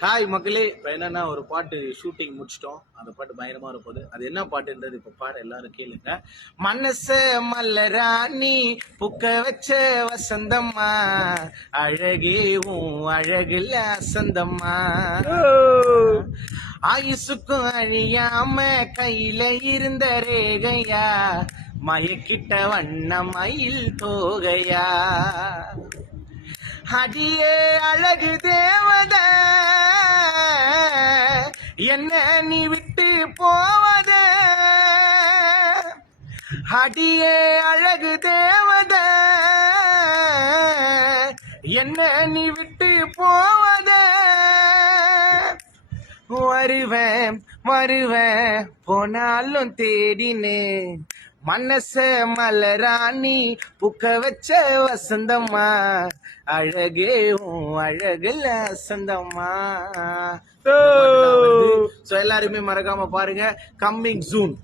Hi மக்களே, இப்போ என்னன்னா ஒரு பாட்டு ஷூட்டிங் முடிச்சிட்டோம். அந்த பாட்டு பயங்கரமா இருப்போது. அது என்ன பாட்டுன்றது இப்போ பாட எல்லாரும் கேளுங்க. மனச மல்லராணி புக்க வச்ச வசந்தம்மா, அழகேவும் அழகுல அசந்தம்மா, ஆயுசுக்கும் அழியாம கையில இருந்த ரேகையா, மயக்கிட்ட வண்ண மயில் தோகையா, அடியே அழகு தேவத என்ன நீ விட்டு போவத, அடியே அழகு தேவத என்ன நீ விட்டு போவத, வருவேன் வருவேன் போனாலும் தேடினே, மனச மலராணி புக்க வச்ச வசந்தம்மா, அழகே அழகுல வசந்தம்மா. எல்லாருமே மறக்காம பாருங்க. Coming soon.